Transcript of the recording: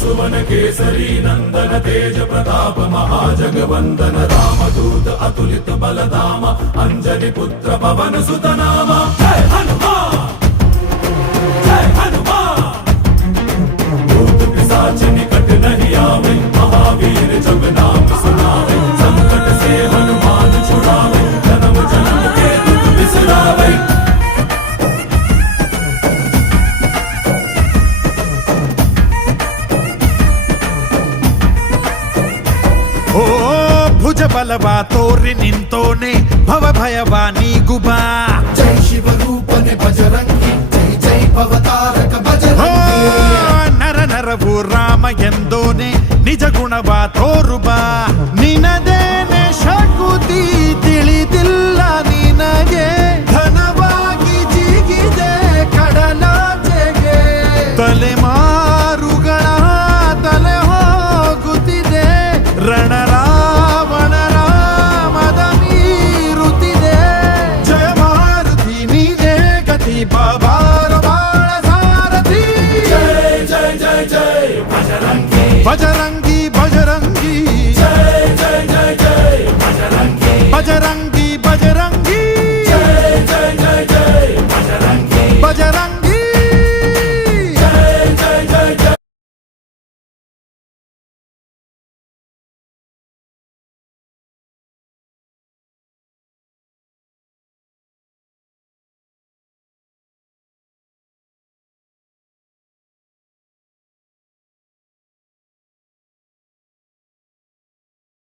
सुवन केसरी नंदन तेज प्रताप महाजगवंदन रामदूत अतुलित बलधाम अंजनी पुत्र पवन सुत नाम जय हनुमान जय हनुमान। भूत पिशाच निकट नहीं आवे महावीर जब नाम सुनावे संकट से हनुमान छुड़ावे जन्म जन्म के दुख बिसरावे। ಓ ಭುಜ ಬಲವಾ ತೋರಿ ನಿಂತೋನೆ ಭವ ಭಯವಾ ನೀಗುಬಾ ಜೈ ಶಿವ ರೂಪನೆ ಬಜರಂಗಿ ಜೈ ಜೈ ಭವತಾರಕ ಬಜರಂಗಿ ನರ ನರವು ರಾಮ ಎಂದೋನೆ ನಿಜ ಗುಣವಾ ತೋರುಬಾ ನಿನದೇನೆ ಶಕುತಿ ತಿಳಿದಿಲ್ಲ ನಿನಗೆ ಘನವಾಗಿ ಜಿಗಿದೆ ಕಡಲಾಚೆಗೆ ತಲೆಮಾರುಗಳ ತಲೆ ಹೋಗುತ್ತಿದೆ ರಣರಾವಣರ ಮದ ಮೀರುತ್ತಿದೆ ಜಯ ಮಾರುತಿ ನೀನೇ ಗತಿ ಬಾಬಾರ ಬಾಳ ಸಾರಥಿ जय जय जय जय बजरंगी ಬಜರಂಗಿ ಬಜರಂಗಿ जय जय जय जय बजरंगी ಬಜರಂಗಿ